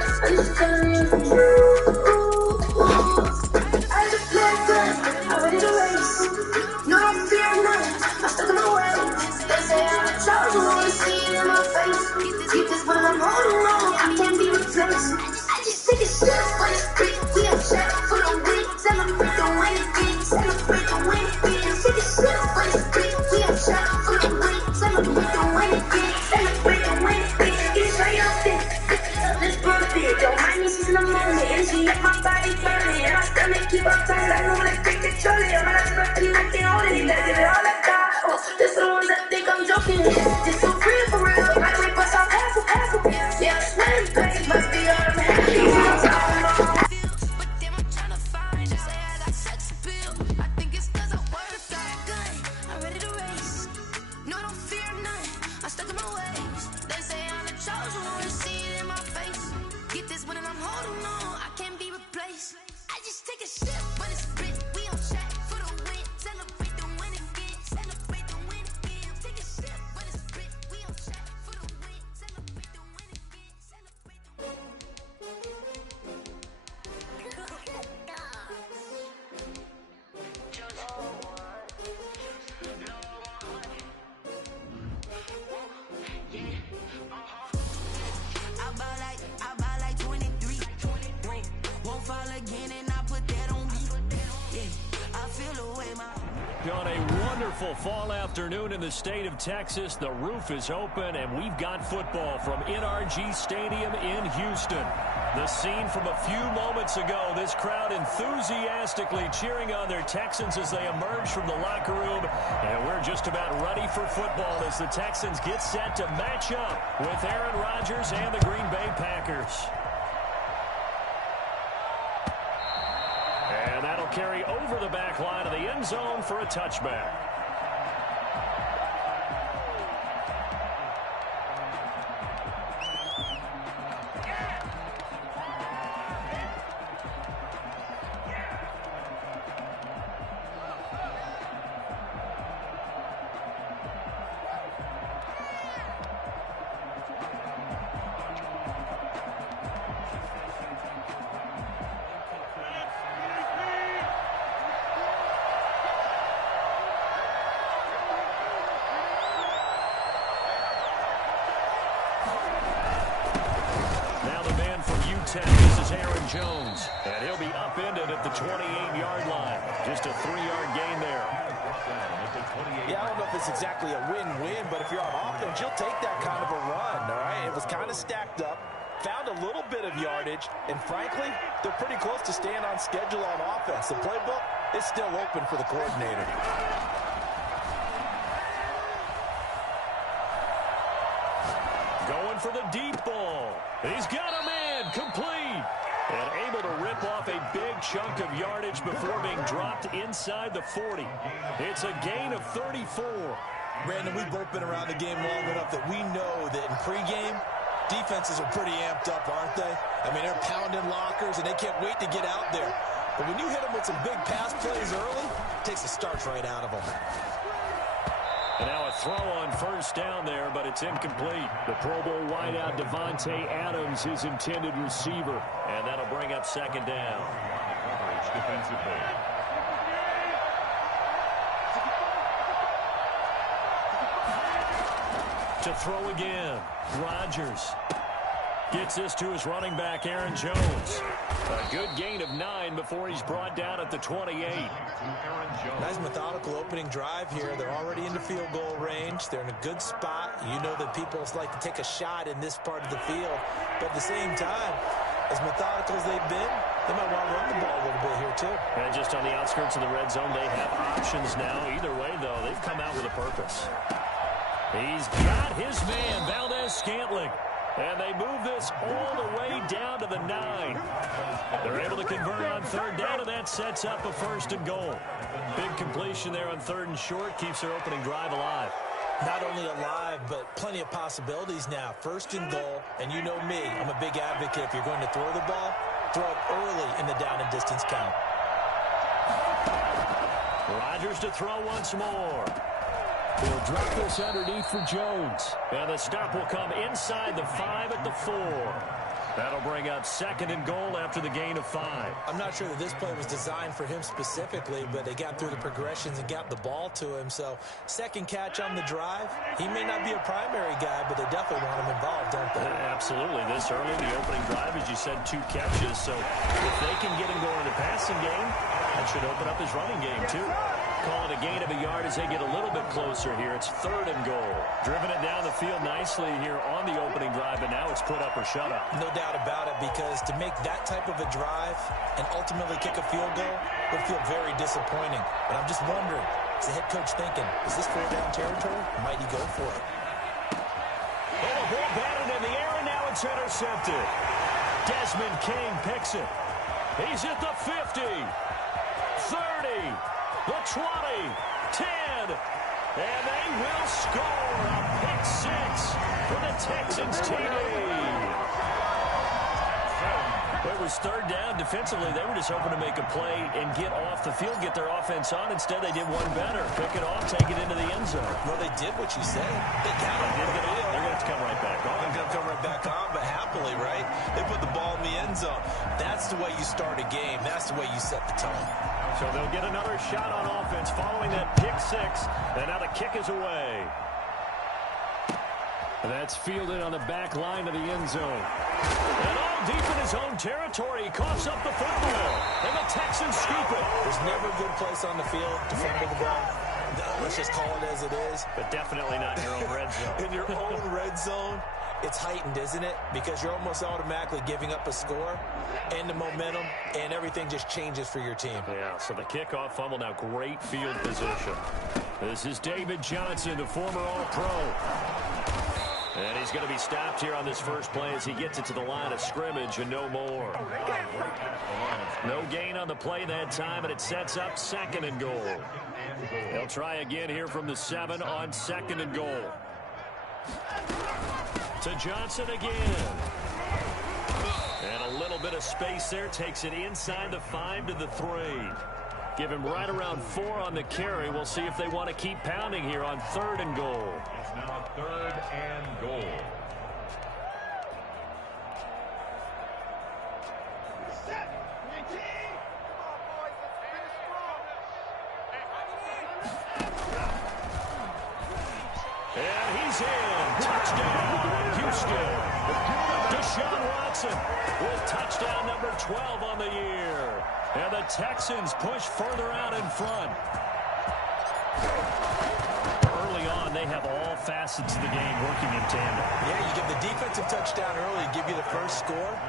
I'm just telling you. I just play good, I'm ready to race. No, I don't fear nothing, I'm stuck in my ways. They say I'm a chosen one, see it in my face. Keep this when I'm holding on, I can't be replaced. I just take a step for the street, we have shot for the win. Celebrate the win again, celebrate the win again. Take a step for the street, we have shot for the win. Celebrate the win again, celebrate the win again. Get straight up there, let's birth it. Don't mind me, she's in the moment. Energy up my body burning, and my stomach keep up turning. I know they think they control it, I'm not expecting I can't hold it. You gotta give it all I got. Oh, there's the ones that think I'm joking. This so real for real, right away bust off half of. Yeah, I swear this place must be all I'm happy. I'm talking about. But damn, I'm trying to find. Just say I got sex appeal. I think it's 'cause I work that good. I'm ready to race. No, I don't fear nothing. I'm stuck in my ways. They say I'm the chosen one. See it in my face. Get this when I'm holding on. I can't be replaced. I just take a sip, but it's split. We on track for the win. Celebrate the win again. Celebrate the win again. Take a sip, but it's split. We on track for the win. Celebrate the win again. Celebrate the win. I buy like 23. Won't fall again, and I put that on me. Yeah, I feel the way my. On a wonderful fall afternoon in the state of Texas, the roof is open, and we've got football from NRG Stadium in Houston. The scene from a few moments ago, this crowd enthusiastically cheering on their Texans as they emerge from the locker room. And we're just about ready for football as the Texans get set to match up with Aaron Rodgers and the Green Bay Packers. And that'll carry over the back line of the end zone for a touchback. This is Aaron Jones, and he'll be upended at the 28-yard line. Just a 3-yard gain there. Yeah, I don't know if it's exactly a win-win, but if you're on offense, you'll take that kind of a run, all right? It was kind of stacked up, found a little bit of yardage, and frankly, they're pretty close to staying on schedule on offense. The playbook is still open for the coordinator. Going for the deep ball. He's got a man, complete. And able to rip off a big chunk of yardage before being dropped inside the 40. It's a gain of 34. Brandon, we've both been around the game long enough that we know that in pregame, defenses are pretty amped up, aren't they? I mean, they're pounding lockers, and they can't wait to get out there. But when you hit them with some big pass plays early, it takes the starch right out of them. And now a throw on first down there, but it's incomplete. The Pro Bowl wideout Devontae Adams, his intended receiver. And that'll bring up second down. To throw again, Rodgers gets this to his running back, Aaron Jones. A good gain of 9 before he's brought down at the 28. Nice methodical opening drive here. They're already into field goal range. They're in a good spot. You know that people like to take a shot in this part of the field. But at the same time, as methodical as they've been, they might want to run the ball a little bit here too. And just on the outskirts of the red zone, they have options now. Either way, though, they've come out with a purpose. He's got his man, Valdez-Scantling. And they move this all the way down to the 9. They're able to convert on third down, and that sets up a first and goal. Big completion there on third and short keeps their opening drive alive. Not only alive, but plenty of possibilities now. First and goal, and you know me, I'm a big advocate. If you're going to throw the ball, throw it early in the down and distance count. Rodgers to throw once more. He'll drop this underneath for Jones. And the stop will come inside the 5 at the 4. That'll bring up 2nd and goal after the gain of 5. I'm not sure that this play was designed for him specifically, but they got through the progressions and got the ball to him. So, second catch on the drive. He may not be a primary guy, but they definitely want him involved, don't they? Absolutely. This early in the opening drive, as you said, 2 catches. So, if they can get him going in the passing game, that should open up his running game, too. Call it a gain of a yard as they get a little bit closer here. It's 3rd and goal. Driven it down the field nicely here on the opening drive, and now it's put up or shut up. No doubt about it, because to make that type of a drive and ultimately kick a field goal would feel very disappointing. But I'm just wondering, is the head coach thinking, is this 4-down territory? Or might he go for it? And a ball batted in the air, and now it's intercepted. Desmond King picks it. He's at the 50, 30, the 20, 10, and they will score a pick 6 for the Texans TD. It was 3rd down. Defensively, they were just hoping to make a play and get off the field, get their offense on. Instead, they did one better. Pick it off, take it into the end zone. Well, they did what you said. They got it. They're going to have to come right back on. They're going to come right back on, but happily, right? They put the ball in the end zone. That's the way you start a game. That's the way you set the tone. So they'll get another shot on offense following that pick 6. And now the kick is away. That's fielded on the back line of the end zone. And all deep in his own territory, he coughs up the football. And the Texans scoop it. There's never a good place on the field to fumble the ball. Let's just call it as it is. But definitely not in your own red zone. In your own red zone, it's heightened, isn't it? Because you're almost automatically giving up a score and the momentum, and everything just changes for your team. Yeah, so the kickoff fumble, now great field position. This is David Johnson, the former All-Pro. And he's going to be stopped here on this first play as he gets it to the line of scrimmage and no more. No gain on the play that time, and it sets up 2nd and goal. They'll try again here from the 7 on 2nd and goal. To Johnson again. And a little bit of space there. Takes it inside the 5 to the 3. Give him right around 4 on the carry. We'll see if they want to keep pounding here on 3rd and goal. It's now 3rd and goal. And he's in. Touchdown, Houston. Deshaun Watson with touchdown number 12 on the year. And the Texans push further out in front. Early on, they have all facets of the game working in tandem. Yeah, you give the defensive touchdown early, give you the first score,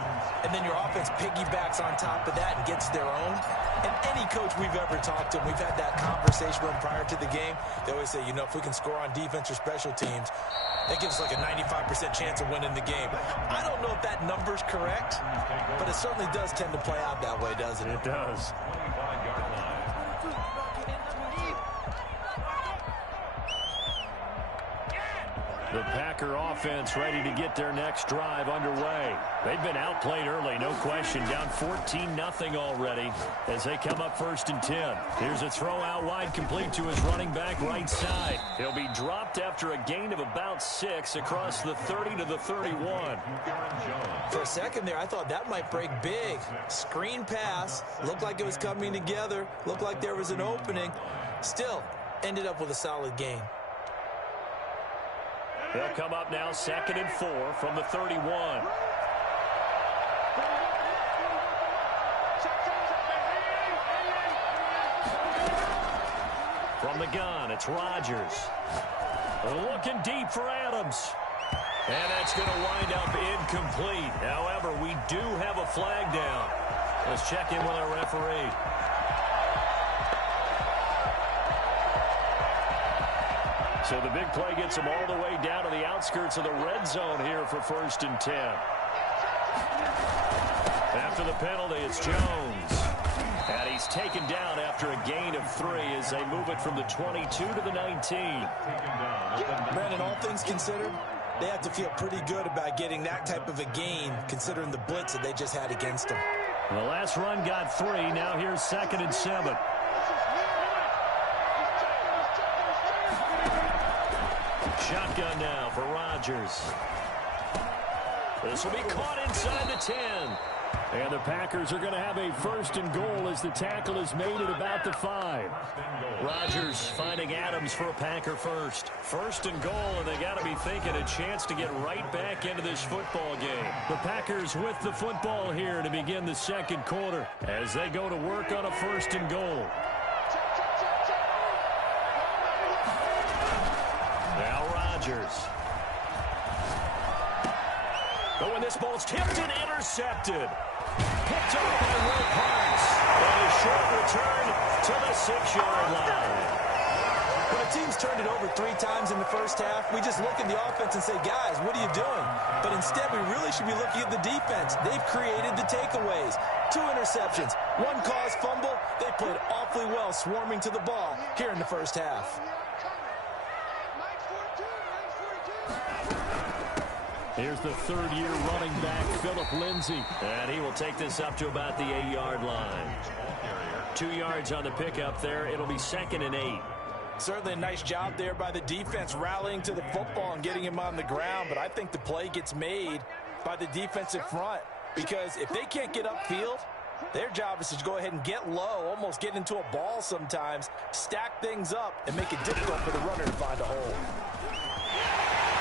and then your offense piggybacks on top of that and gets their own. And any coach we've ever talked to, we've had that conversation with them prior to the game. They always say, you know, if we can score on defense or special teams, that gives us like a 95% chance of winning the game. I don't know if that number's correct, but it certainly does tend to play out that way, doesn't it? It does. The Packer offense ready to get their next drive underway. They've been outplayed early, no question. Down 14-0 already as they come up 1st and 10. Here's a throw out wide, complete to his running back right side. He'll be dropped after a gain of about 6 across the 30 to the 31. For a second there, I thought that might break big. Screen pass. Looked like it was coming together. Looked like there was an opening. Still, ended up with a solid gain. They'll come up now 2nd and 4 from the 31. From the gun, it's Rodgers. Looking deep for Adams. And that's going to wind up incomplete. However, we do have a flag down. Let's check in with our referee. So the big play gets him all the way down to the outskirts of the red zone here for 1st and 10. After the penalty, it's Jones. And he's taken down after a gain of 3 as they move it from the 22 to the 19. Brandon, all things considered, they have to feel pretty good about getting that type of a gain considering the blitz that they just had against them. The last run got 3. Now here's 2nd and 7. Shotgun now for Rodgers. This will be caught inside the 10. And the Packers are going to have a first and goal as the tackle is made at about the 5. Rodgers finding Adams for a Packer first. First and goal, and they got to be thinking a chance to get right back into this football game. The Packers with the football here to begin the second quarter as they go to work on a first and goal. Now Rodgers. Oh, and this ball's tipped and intercepted. Picked up by Will Parks. And a short return to the 6-yard line. When a team's turned it over 3 times in the first half, we just look at the offense and say, guys, what are you doing? But instead, we really should be looking at the defense. They've created the takeaways. 2 interceptions, 1 caused fumble. They played awfully well swarming to the ball here in the first half. Here's the third-year running back, Phillip Lindsay. And he will take this up to about the 8-yard line. 2 yards on the pickup there. It'll be 2nd and 8. Certainly a nice job there by the defense rallying to the football and getting him on the ground. But I think the play gets made by the defensive front. Because if they can't get upfield, their job is to go ahead and get low, almost get into a ball sometimes, stack things up, and make it difficult for the runner to find a hole.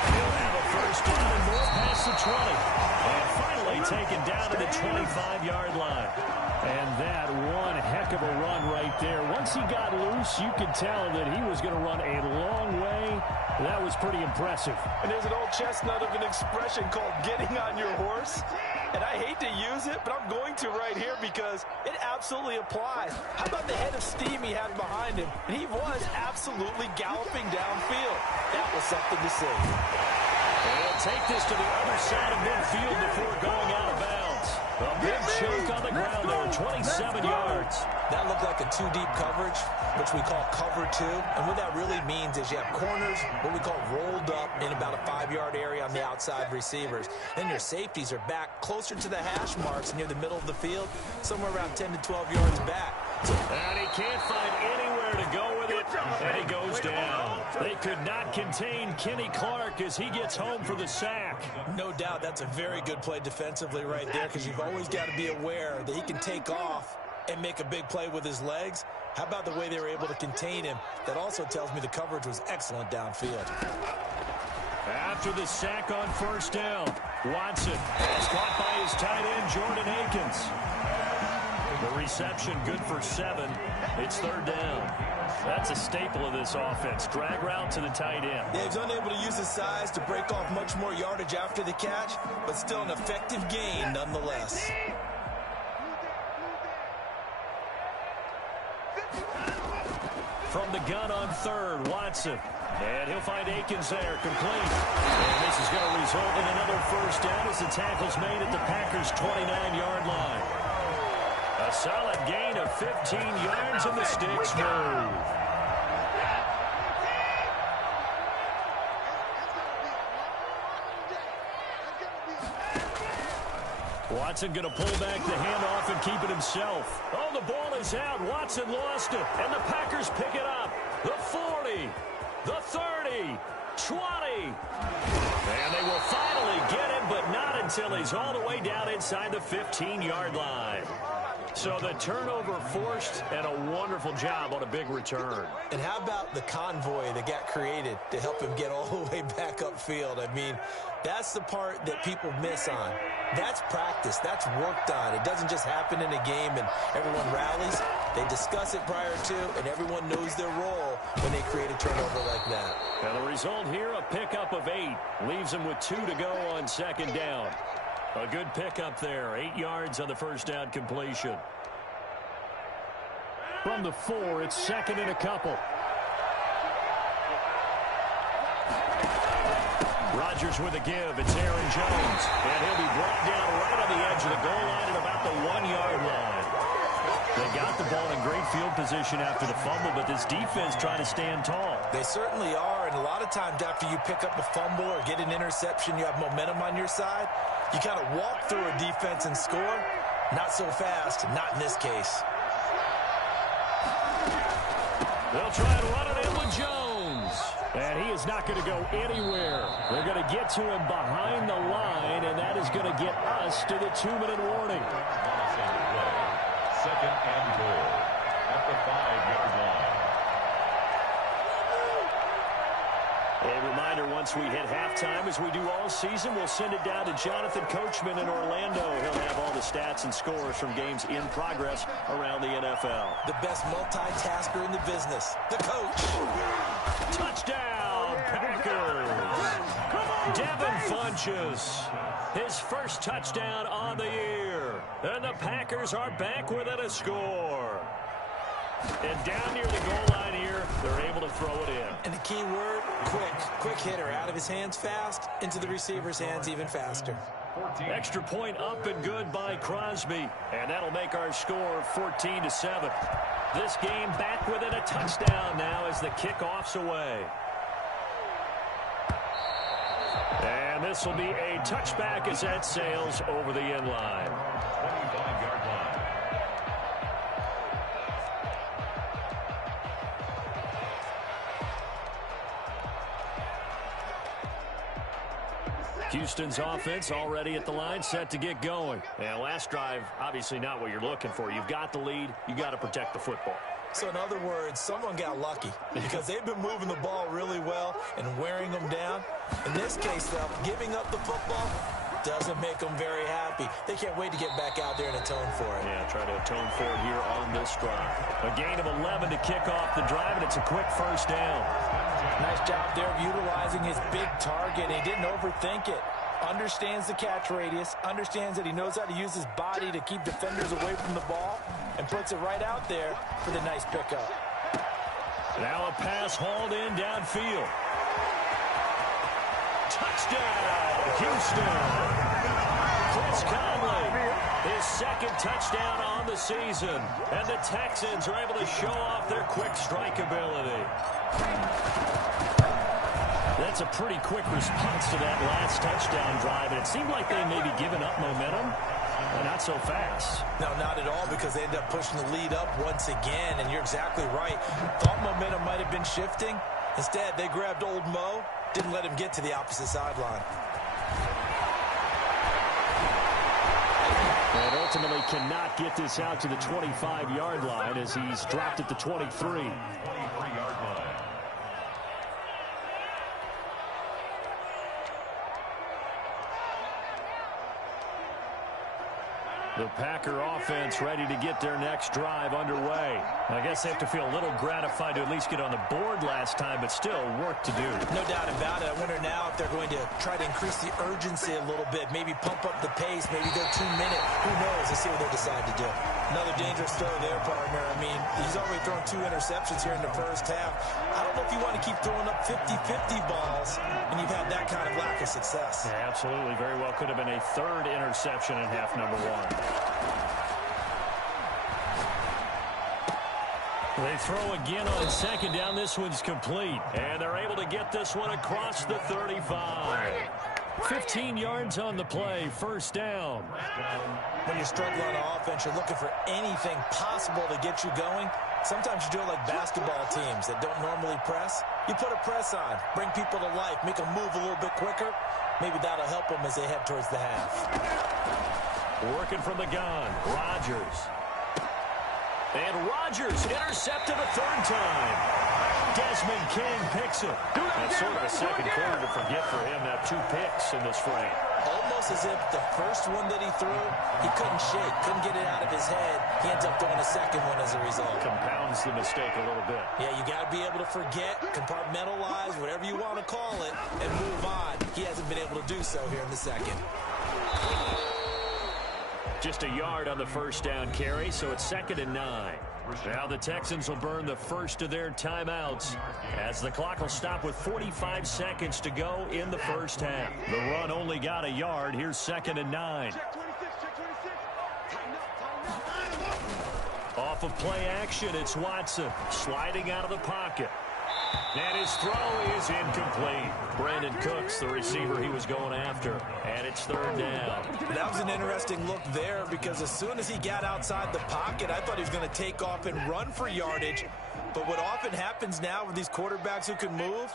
He'll have a first down and more past the 20. And finally taken down to the 25-yard line. And that one heck of a run right there. Once he got loose, you could tell that he was going to run a long way. That was pretty impressive. And there's an old chestnut of an expression called getting on your horse. And I hate to use it, but I'm going to right here because it absolutely applies. How about the head of steam he had behind him? And he was absolutely galloping downfield. That was something to see. And he'll take this to the other side of midfield before going out of bounds. A big chunk on the ground there, 27 yards. That looked like a 2-deep coverage, which we call cover 2. And what that really means is you have corners, what we call rolled up in about a 5-yard area on the outside receivers. Then your safeties are back closer to the hash marks near the middle of the field, somewhere around 10 to 12 yards back. And he can't find anywhere to go with it, and he goes down. They could not contain Kenny Clark as he gets home for the sack. No doubt that's a very good play defensively right there because you've always got to be aware that he can take off and make a big play with his legs. How about the way they were able to contain him? That also tells me the coverage was excellent downfield. After the sack on first down, Watson is caught by his tight end, Jordan Akins. The reception good for 7. It's 3rd down. That's a staple of this offense. Drag route to the tight end. Yeah, he's unable to use his size to break off much more yardage after the catch, but still an effective gain nonetheless. From the gun on 3rd, Watson. And he'll find Akins there, complete. And this is going to result in another first down as the tackle's made at the Packers' 29-yard line. A solid gain of 15 yards and the sticks move. Watson going to pull back the handoff and keep it himself. Oh, the ball is out. Watson lost it. And the Packers pick it up. The 40, the 30, 20. And they will finally get him, but not until he's all the way down inside the 15-yard line. So the turnover forced, and a wonderful job on a big return. And how about the convoy that got created to help him get all the way back upfield? I mean, that's the part that people miss on. That's practice. That's worked on. It doesn't just happen in a game and everyone rallies. They discuss it prior to, and everyone knows their role when they create a turnover like that. And the result here, a pickup of 8. Leaves them with 2 to go on 2nd down. A good pickup there. 8 yards on the first down completion. From the 4, it's 2nd and a couple. Rodgers with a give. It's Aaron Jones. And he'll be brought down right on the edge of the goal line at about the 1-yard line. They got the ball in great field position after the fumble, but this defense trying to stand tall. They certainly are, and a lot of times after you pick up a fumble or get an interception, you have momentum on your side. You kind of walk through a defense and score. Not so fast, not in this case. They'll try and run it in with Jones. And he is not going to go anywhere. They're going to get to him behind the line, and that is going to get us to the 2-minute warning. Second and goal at the 5-yard line. A reminder, once we hit halftime, as we do all season, we'll send it down to Jonathan Coachman in Orlando. He'll have all the stats and scores from games in progress around the NFL. The best multitasker in the business, the coach. Touchdown, Packers! Devin Funchess, his first touchdown on the year. And the Packers are back within a score. And down near the goal line here, they're able to throw it in. And the key word, quick. Quick hitter. Out of his hands fast, into the receiver's hands even faster. Extra point up and good by Crosby. And that'll make our score 14-7. This game back within a touchdown now as the kickoff's away. And this will be a touchback as that sails over the end line. 25-yard line. Houston's offense already at the line, set to get going. And last drive, obviously not what you're looking for. You've got the lead. You got to protect the football. So in other words, someone got lucky because they've been moving the ball really well and wearing them down. In this case, though, giving up the football doesn't make them very happy. They can't wait to get back out there and atone for it. Yeah, try to atone for it here on this drive. A gain of 11 to kick off the drive, and it's a quick first down. Nice job there of utilizing his big target. He didn't overthink it. Understands the catch radius, understands that he knows how to use his body to keep defenders away from the ball, and puts it right out there for the nice pickup. Now a pass hauled in downfield. Touchdown, Houston. Chris Conley, his second touchdown on the season. And the Texans are able to show off their quick strike ability. That's a pretty quick response to that last touchdown drive. And it seemed like they may be giving up momentum. But not so fast. No, not at all, because they end up pushing the lead up once again. And you're exactly right. Thought momentum might have been shifting. Instead, they grabbed old Mo, didn't let him get to the opposite sideline. And ultimately cannot get this out to the 25-yard line as he's dropped at the 23. 23-yard line. The Packer offense ready to get their next drive underway. I guess they have to feel a little gratified to at least get on the board last time, but still work to do. No doubt about it. I wonder now if they're going to try to increase the urgency a little bit, maybe pump up the pace, maybe go 2 minute. Who knows? Let's see what they decide to do. Another dangerous throw there, partner. I mean, he's already thrown 2 interceptions here in the first half. I don't know if you want to keep throwing up 50-50 balls when you've had that kind of lack of success. Yeah, absolutely. Very well could have been a third interception in half number one. They throw again on second down. This one's complete. And they're able to get this one across the 35. 15 yards on the play. First down. When you're struggling on offense, you're looking for anything possible to get you going. Sometimes you do it like basketball teams that don't normally press. You put a press on, bring people to life, make them move a little bit quicker. Maybe that'll help them as they head towards the half. Working from the gun, Rodgers. And Rodgers intercepted a third time. Desmond King picks it. That's sort of a second quarter to forget for him. Now 2 picks in this frame. Almost as if the first one that he threw, he couldn't shake, couldn't get it out of his head. He ends up throwing a second one as a result. Compounds the mistake a little bit. Yeah, you got to be able to forget, compartmentalize, whatever you want to call it, and move on. He hasn't been able to do so here in the second. Just a yard on the first down carry, so it's 2nd and 9. Now the Texans will burn the first of their timeouts as the clock will stop with 45 seconds to go in the first half. The run only got a yard. Here's 2nd and 9. Off of play action, it's Watson sliding out of the pocket. And his throw is incomplete. Brandon Cooks, the receiver he was going after. And it's 3rd down. That was an interesting look there because as soon as he got outside the pocket, I thought he was going to take off and run for yardage. But what often happens now with these quarterbacks who can move,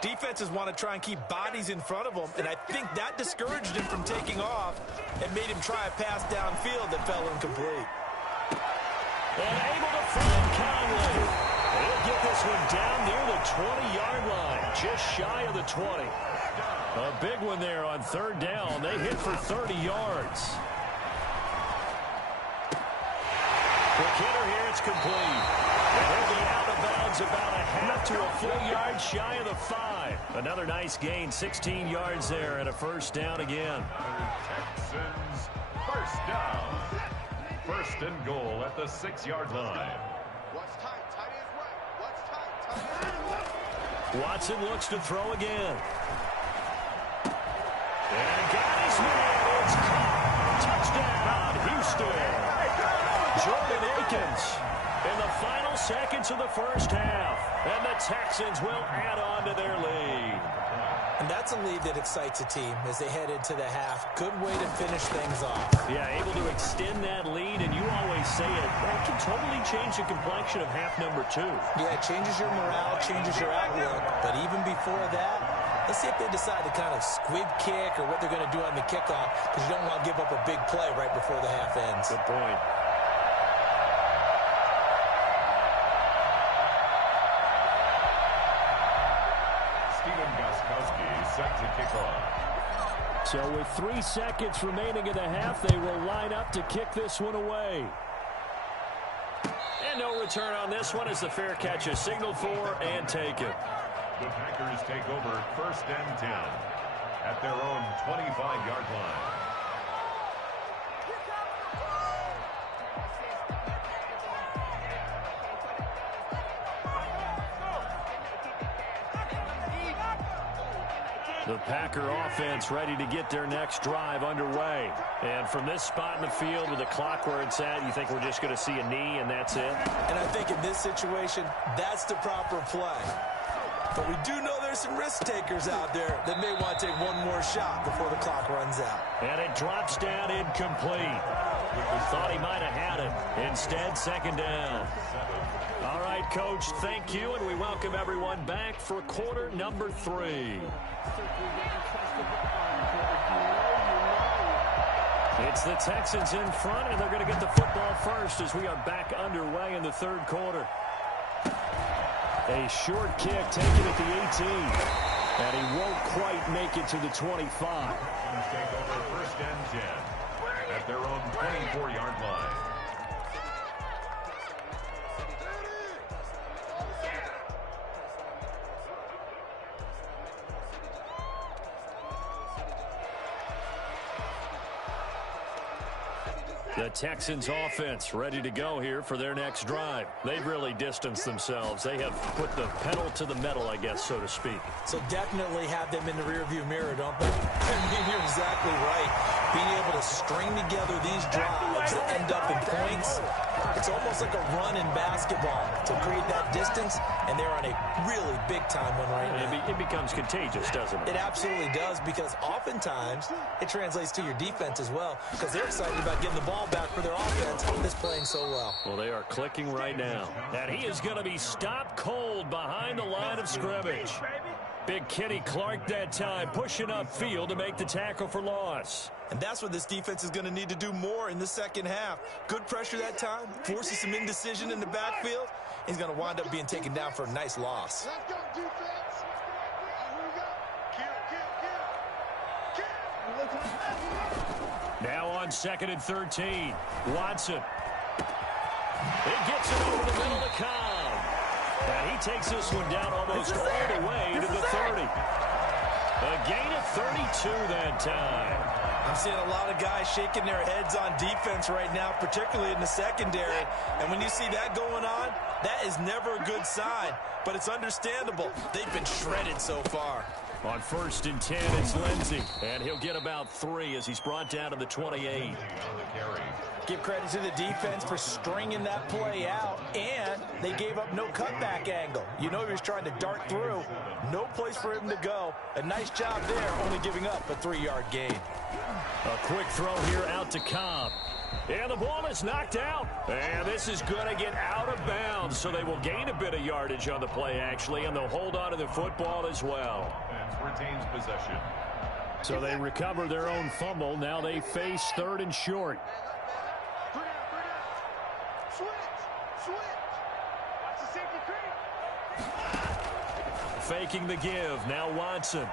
Defenses want to try and keep bodies in front of them, and I think that discouraged him from taking off and made him try a pass downfield that fell incomplete. And able to find Conley. He'll get this one down near the 20-yard line, just shy of the 20. A big one there on third down. They hit for 30 yards. Quick hitter here, it's complete. And he'll be out of bounds about a half to a full yard shy of the 5. Another nice gain, 16 yards there, and a first down again. Texans first down. First and goal at the 6-yard line. What's tight? Tight is right. What's tight? Tight is right. Watson looks to throw again. And got his man. It's caught. Touchdown, Houston. Jordan Akins in the final seconds of the first half. And the Texans will add on to their lead. And that's a lead that excites a team as they head into the half. Good way to finish things off. Yeah, able to extend that lead, and you always say it, that can totally change the complexion of half number 2. Yeah, it changes your morale, changes your outlook. But even before that, let's see if they decide to kind of squib kick or what they're going to do on the kickoff, because you don't want to give up a big play right before the half ends. Good point. Set to kick off. So with 3 seconds remaining in the half, they will line up to kick this one away. And no return on this one as the fair catch is signaled for and taken. The Packers take over first and 10 at their own 25-yard line. The Packer offense ready to get their next drive underway. And from this spot in the field with the clock where it's at, you think we're just going to see a knee and that's it? And I think in this situation, that's the proper play. But we do know there's some risk takers out there that may want to take one more shot before the clock runs out. And it drops down incomplete. Thought he might have had it. Instead, second down. All right, Coach, thank you, and we welcome everyone back for quarter number 3. It's the Texans in front, and they're going to get the football first as we are back underway in the third quarter. A short kick taken at the 18, and he won't quite make it to the 25. Take over first and 10 at their own 24-yard line. The Texans offense ready to go here for their next drive. They've really distanced themselves. They have put the pedal to the metal, I guess, so to speak. So definitely have them in the rearview mirror, don't they? I mean, you're exactly right. Being able to string together these drives that end up in points, it's almost like a run in basketball to create that distance, and they're on a really big-time one right now. It becomes contagious, doesn't it? It absolutely does, because oftentimes it translates to your defense as well, because they're excited about getting the ball back for their offense that's playing so well. Well, they are clicking right now. And he is going to be stopped cold behind the line of scrimmage. Big Kenny Clark that time, pushing upfield to make the tackle for loss. And that's what this defense is going to need to do more in the second half. Good pressure that time, forces some indecision in the backfield. He's going to wind up being taken down for a nice loss. Let's go, defense. Here we go. Kill. Now on second and 13, Watson. It gets it over the middle to Cobb. And he takes this one down almost all the way to the 30. A gain of 32 that time. I'm seeing a lot of guys shaking their heads on defense right now, particularly in the secondary. And when you see that going on, that is never a good sign. But it's understandable. They've been shredded so far. On first and 10, it's Lindsey. And he'll get about 3 as he's brought down to the 28. Give credit to the defense for stringing that play out, and they gave up no cutback angle. You know he was trying to dart through. No place for him to go. A nice job there, only giving up a 3-yard gain. A quick throw here out to Cobb. And the ball is knocked out. And this is going to get out of bounds, so they will gain a bit of yardage on the play, actually, and they'll hold on to the football as well. Offense retains possession. So they recover their own fumble. Now they face 3rd and short. Faking the give. Now Watson.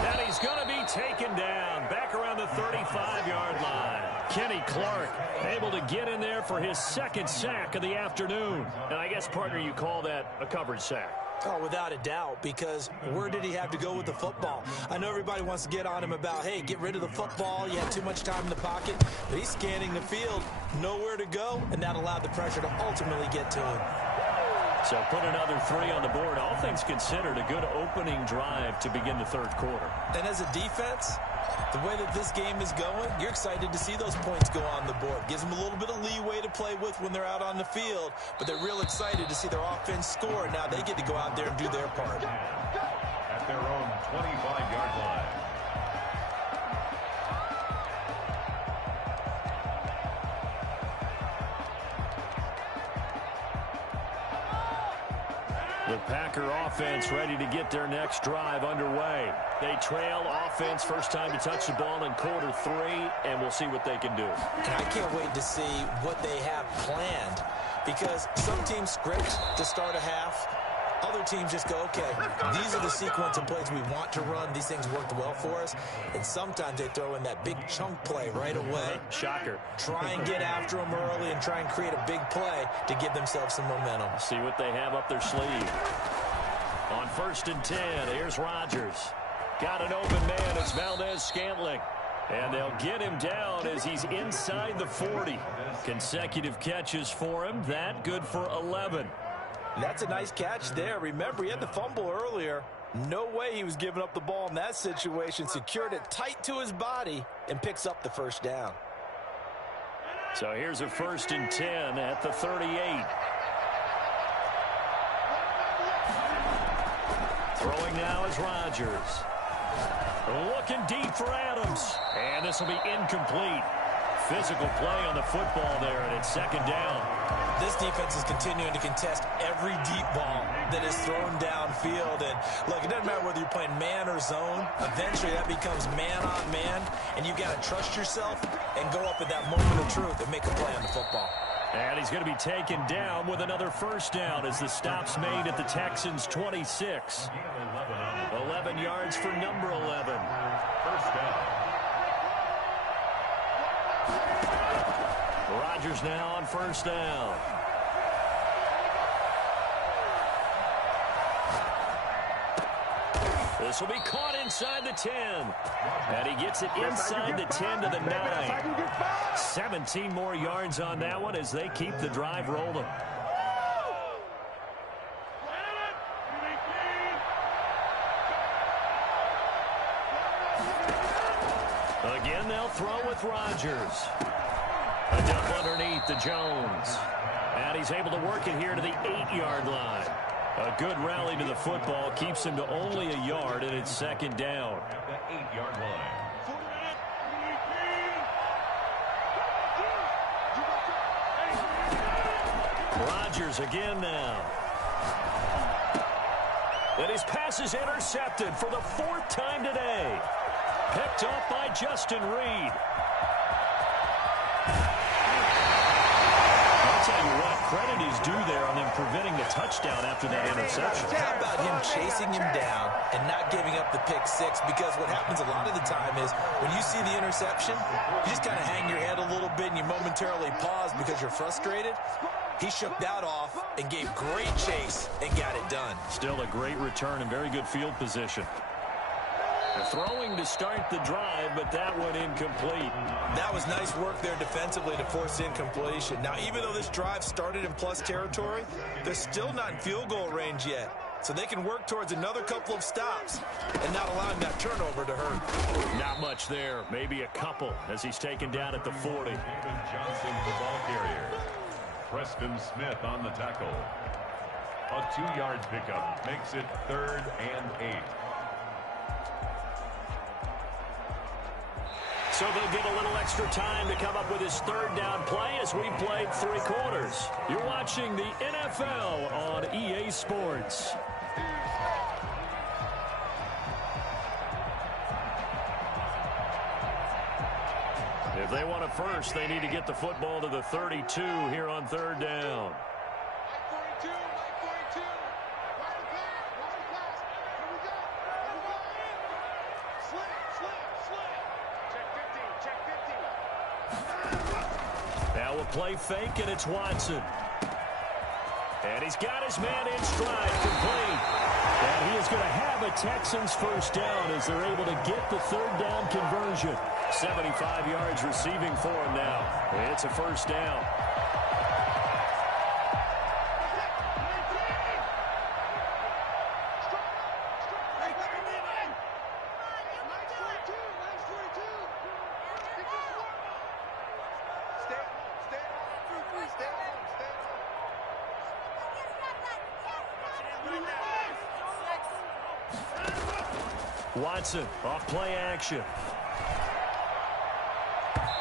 And he's going to be taken down back around the 35-yard line. Kenny Clark able to get in there for his 2nd sack of the afternoon. And I guess, partner, you call that a covered sack. Oh, without a doubt, because where did he have to go with the football? I know everybody wants to get on him about, hey, get rid of the football. You had too much time in the pocket. But he's scanning the field, nowhere to go, and that allowed the pressure to ultimately get to him. So put another 3 on the board. All things considered, a good opening drive to begin the 3rd quarter. And as a defense, the way that this game is going, you're excited to see those points go on the board. Gives them a little bit of leeway to play with when they're out on the field, but they're real excited to see their offense score. Now they get to go out there and do their part. At their own 25-yard line. The Packer offense ready to get their next drive underway. They trail offense, first time to touch the ball in quarter 3, and we'll see what they can do. And I can't wait to see what they have planned, because some teams script to start a half. Other teams just go, okay, these are the sequence of plays we want to run. These things worked well for us. And sometimes they throw in that big chunk play right away. Shocker. Try and get after them early and try and create a big play to give themselves some momentum. See what they have up their sleeve. On 1st and 10, here's Rodgers. Got an open man. It's Valdez-Scantling. And they'll get him down as he's inside the 40. Consecutive catches for him. That good for 11. That's a nice catch there. Remember, he had the fumble earlier. No way he was giving up the ball in that situation. Secured it tight to his body and picks up the 1st down. So here's a 1st and 10 at the 38. Throwing now is Rodgers. Looking deep for Adams. And this will be incomplete. Physical play on the football there, and it's 2nd down. This defense is continuing to contest every deep ball that is thrown downfield. And look, it doesn't matter whether you're playing man or zone. Eventually that becomes man on man, and you've got to trust yourself and go up at that moment of truth and make a play on the football. And he's going to be taken down with another 1st down as the stop's made at the Texans' 26. 11 yards for number 11. 1st down. Rodgers now on 1st down. This will be caught inside the 10. And he gets it inside the 10 to the 9. 17 more yards on that one as they keep the drive rolling. Again, they'll throw with Rodgers. A dump underneath to Jones. And he's able to work it here to the 8-yard line. A good rally to the football keeps him to only a yard, and it's 2nd down. At the 8-yard line. Rodgers again now. And his pass is intercepted for the 4th time today. Picked up by Justin Reed. I'll tell you what, credit is due there on them preventing the touchdown after that interception. How about him chasing him down and not giving up the pick 6? Because what happens a lot of the time is when you see the interception, you just kind of hang your head a little bit and you momentarily pause because you're frustrated. He shook that off and gave great chase and got it done. Still a great return and very good field position. Throwing to start the drive, but that one incomplete. That was nice work there defensively to force incompletion. Now, even though this drive started in plus territory, they're still not in field goal range yet. So they can work towards another couple of stops and not allowing that turnover to hurt. Not much there. Maybe a couple as he's taken down at the 40. David Johnson, the ball carrier. Preston Smith on the tackle. A 2-yard pickup makes it 3rd and 8. So they'll get a little extra time to come up with his third down play as we played 3 quarters. You're watching the NFL on EA Sports. If they want it first, they need to get the football to the 32 here on third down. Now a play fake, and it's Watson. And he's got his man in stride, complete. And he is going to have a Texans first down as they're able to get the third down conversion. 75 yards receiving for him now. It's a first down. Watson off play action.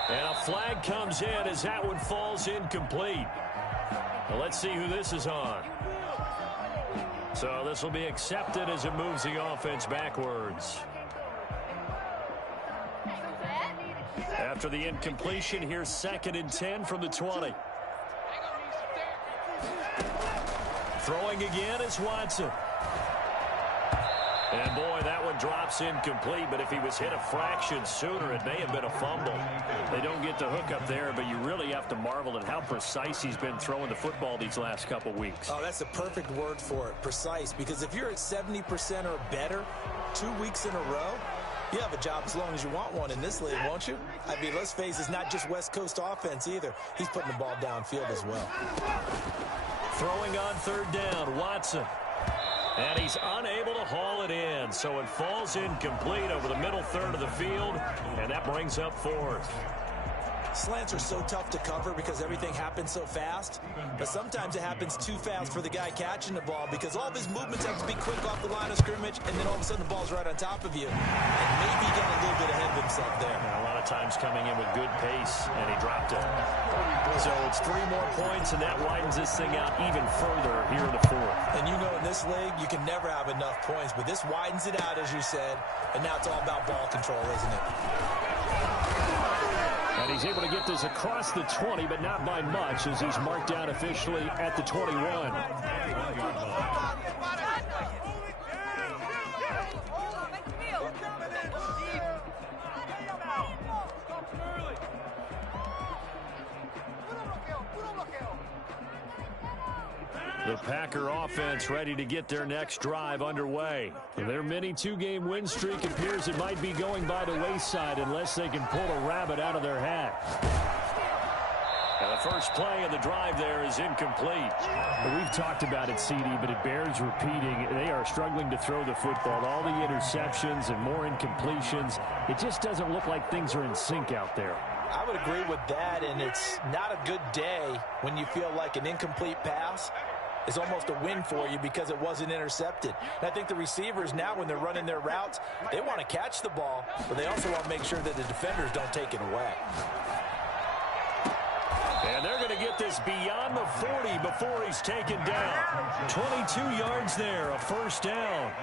And a flag comes in as that one falls incomplete. Now let's see who this is on. So this will be accepted as it moves the offense backwards. After the incompletion, here's 2nd and 10 from the 20. Throwing again is Watson. And, boy, that one drops incomplete, but if he was hit a fraction sooner, it may have been a fumble. They don't get the hook up there, but you really have to marvel at how precise he's been throwing the football these last couple weeks. Oh, that's the perfect word for it, precise, because if you're at 70% or better 2 weeks in a row, you have a job as long as you want one in this league, won't you? I mean, let's face it, it's not just West Coast offense either. He's putting the ball downfield as well. Throwing on third down, Watson. And he's unable to haul it in, so it falls incomplete over the middle third of the field, and that brings up 4th. Slants are so tough to cover because everything happens so fast, but sometimes it happens too fast for the guy catching the ball because all of his movements have to be quick off the line of scrimmage, and then all of a sudden the ball's right on top of you. And maybe he got a little bit ahead of himself there. And a lot of times coming in with good pace, and he dropped it. So it's 3 more points, and that widens this thing out even further here in the 4th. And you know in this league, you can never have enough points, but this widens it out, as you said, and now it's all about ball control, isn't it? And he's able to get this across the 20, but not by much, as he's marked down officially at the 21. The Packer offense ready to get their next drive underway. Their mini 2-game win streak appears it might be going by the wayside unless they can pull a rabbit out of their hat. And the first play of the drive there is incomplete. We've talked about it, CD, but it bears repeating. They are struggling to throw the football. All the interceptions and more incompletions. It just doesn't look like things are in sync out there. I would agree with that, and it's not a good day when you feel like an incomplete pass is almost a win for you because it wasn't intercepted. And I think the receivers now, when they're running their routes, they want to catch the ball, but they also want to make sure that the defenders don't take it away. And they're going to get this beyond the 40 before he's taken down. 22 yards there, a first down.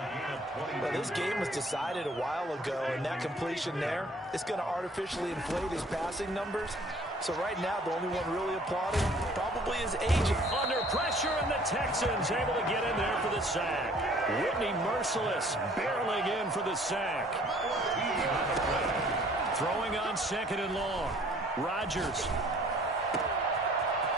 Well, this game was decided a while ago, and that completion there is going to artificially inflate his passing numbers. So right now, the only one really applauding probably is aging. Under pressure, and the Texans able to get in there for the sack. Whitney Merciless barreling in for the sack. Throwing on 2nd and long. Rodgers.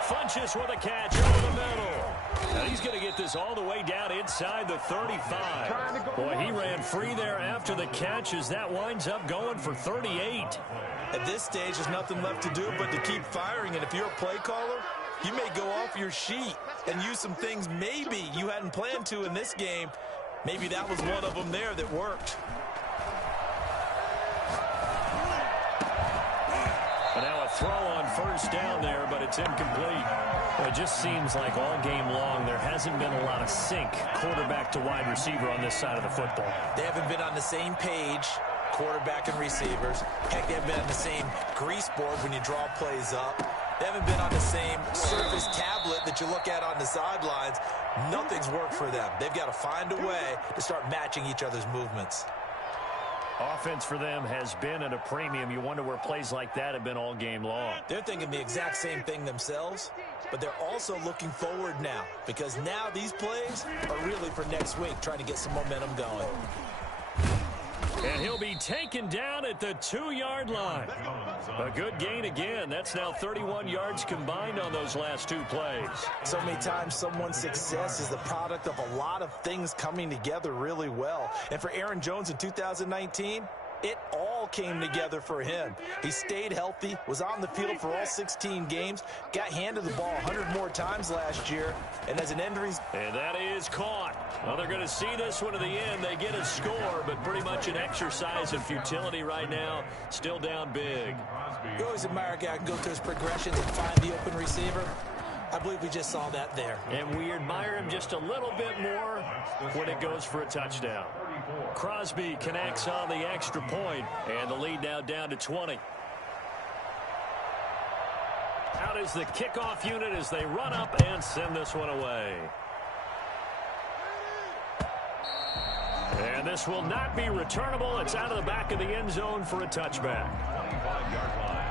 Funches with a catch over the middle. Now he's going to get this all the way down inside the 35. Boy, he ran free there after the catch as that winds up going for 38. At this stage, there's nothing left to do but to keep firing. And if you're a play caller, you may go off your sheet and use some things maybe you hadn't planned to in this game. Maybe that was one of them there that worked. But now a throw on first down there, but it's incomplete. Well, it just seems like all game long there hasn't been a lot of sync quarterback to wide receiver on this side of the football. They haven't been on the same page quarterback and receivers. Heck, they haven't been on the same grease board when you draw plays up. They haven't been on the same Surface tablet that you look at on the sidelines. Nothing's worked for them. They've got to find a way to start matching each other's movements. Offense for them has been at a premium. You wonder where plays like that have been all game long. They're thinking the exact same thing themselves, but they're also looking forward now because now these plays are really for next week, trying to get some momentum going. And he'll be taken down at the 2-yard line. A good gain again. That's now 31 yards combined on those last 2 plays. So many times someone's success is the product of a lot of things coming together really well. And for Aaron Jones in 2019, it all came together for him. He stayed healthy, was on the field for all 16 games, got handed the ball 100 more times last year, and as an injury... And that is caught. Well, they're going to see this one to the end. They get a score, but pretty much an exercise in futility right now. Still down big. You always admire a guy who can go through his progressions and find the open receiver. I believe we just saw that there. And we admire him just a little bit more when it goes for a touchdown. Crosby connects on the extra point, and the lead now down to 20. Out is the kickoff unit as they run up and send this one away. And this will not be returnable. It's out of the back of the end zone for a touchback. 25-yard line.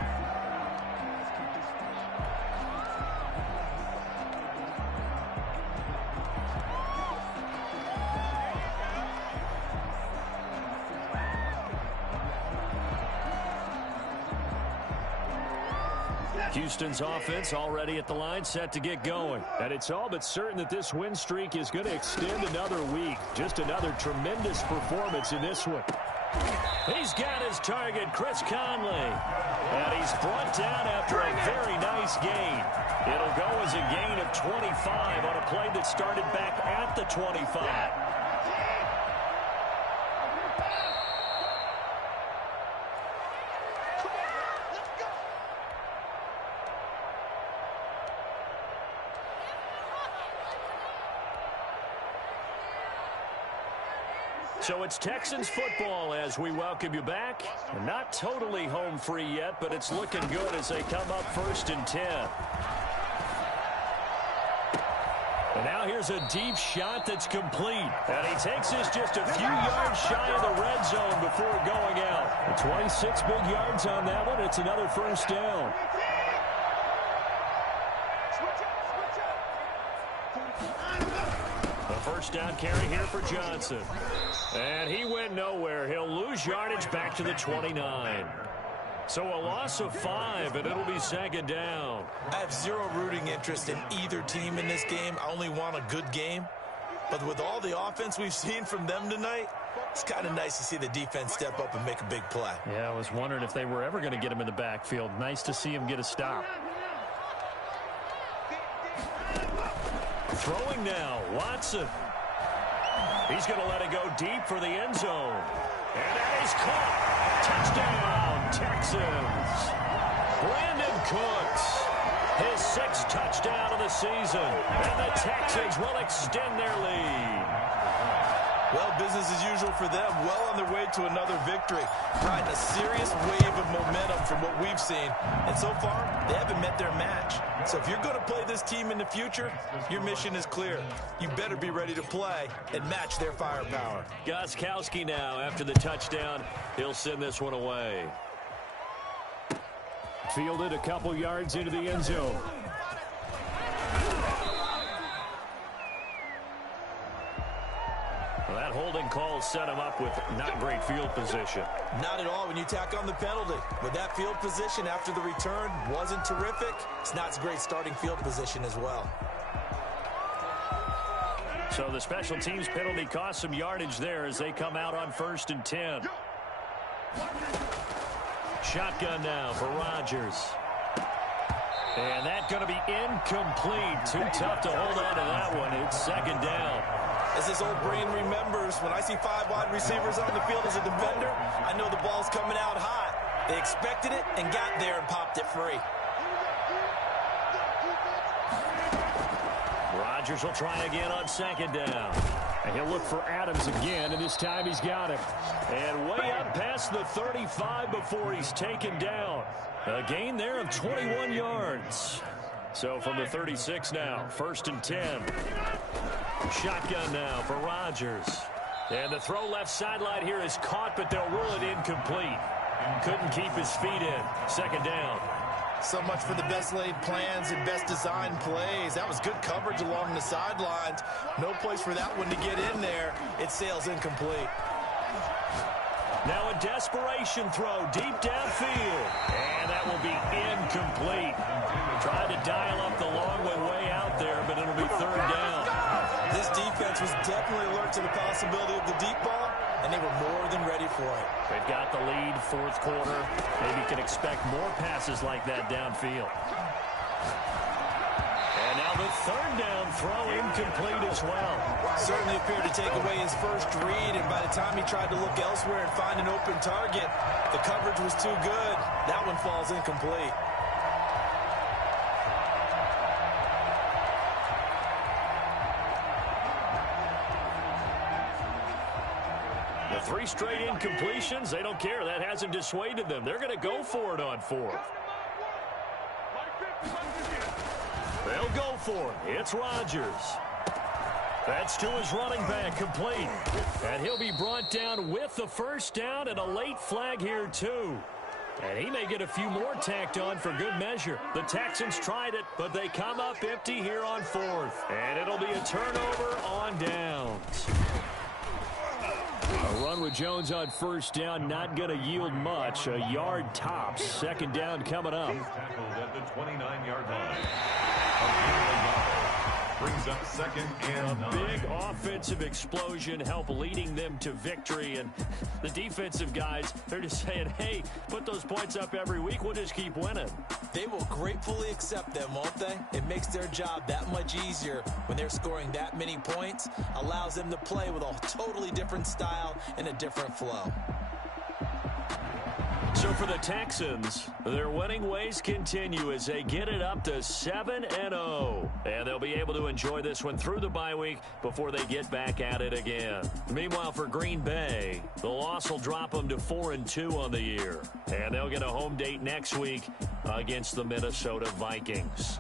Houston's offense already at the line, set to get going. And it's all but certain that this win streak is going to extend another week. Just another tremendous performance in this one. He's got his target, Chris Conley. And he's brought down after a very nice gain. It'll go as a gain of 25 on a play that started back at the 25. So it's Texans football as we welcome you back. Not totally home free yet, but it's looking good as they come up 1st and 10. And now here's a deep shot that's complete. And he takes this just a few yards shy of the red zone before going out. 26 big yards on that one. It's another 1st down. First down carry here for Johnson. And he went nowhere. He'll lose yardage back to the 29. So a loss of 5, and it'll be 2nd down. I have zero rooting interest in either team in this game. I only want a good game. But with all the offense we've seen from them tonight, it's kind of nice to see the defense step up and make a big play. Yeah, I was wondering if they were ever going to get him in the backfield. Nice to see him get a stop. Throwing now, Watson. He's going to let it go deep for the end zone. And that is caught. Touchdown, Texans. Brandon Cooks, his 6th touchdown of the season. And the Texans will extend their lead. Well, business as usual for them. Well on their way to another victory. Riding a serious wave of momentum from what we've seen. And so far, they haven't met their match. So if you're going to play this team in the future, your mission is clear. You better be ready to play and match their firepower. Gostkowski now after the touchdown. He'll send this one away. Fielded a couple yards into the end zone. Well, that holding call set him up with not great field position. Not at all when you tack on the penalty. With that field position after the return wasn't terrific, it's not a great starting field position as well. So the special teams penalty cost some yardage there as they come out on 1st and 10. Shotgun now for Rodgers. And that's going to be incomplete. Too tough to hold on to that one. It's 2nd down. As this old brain remembers, when I see 5 wide receivers on the field as a defender, I know the ball's coming out hot. They expected it and got there and popped it free. Rodgers will try again on 2nd down. And he'll look for Adams again, and this time he's got him. And way up past the 35 before he's taken down. A gain there of 21 yards. So from the 36 now, 1st and 10. Shotgun now for Rodgers. And the throw left sideline here is caught, but they'll rule it incomplete. Couldn't keep his feet in. 2nd down. So much for the best laid plans and best designed plays. That was good coverage along the sidelines. No place for that one to get in there. It sails incomplete. Now a desperation throw deep downfield. And that will be incomplete. Tried to dial up the long way out there, but it'll be 3rd down. This defense was definitely alert to the possibility of the deep ball, and they were more than ready for it. They've got the lead, 4th quarter. Maybe can expect more passes like that downfield. And now the 3rd down throw incomplete as well. Certainly appeared to take away his first read, and by the time he tried to look elsewhere and find an open target, the coverage was too good. That one falls incomplete. The 3 straight incompletions, they don't care. That hasn't dissuaded them. They're going to go for it on 4th. They'll go for it. It's Rodgers. That's to his running back, complete. And he'll be brought down with the 1st down and a late flag here, too. And he may get a few more tacked on for good measure. The Texans tried it, but they come up empty here on 4th. And it'll be a turnover on downs. A run with Jones on 1st down, not going to yield much. A yard tops. 2nd down coming up. Tackled at the 29-yard line. Brings up 2nd and 9. Big offensive explosion help leading them to victory. And the defensive guys, they're just saying, hey, put those points up every week. We'll just keep winning. They will gratefully accept them, won't they? It makes their job that much easier when they're scoring that many points. Allows them to play with a totally different style and a different flow. So for the Texans, their winning ways continue as they get it up to 7-0. And they'll be able to enjoy this one through the bye week before they get back at it again. Meanwhile, for Green Bay, the loss will drop them to 4-2 on the year. And they'll get a home date next week against the Minnesota Vikings.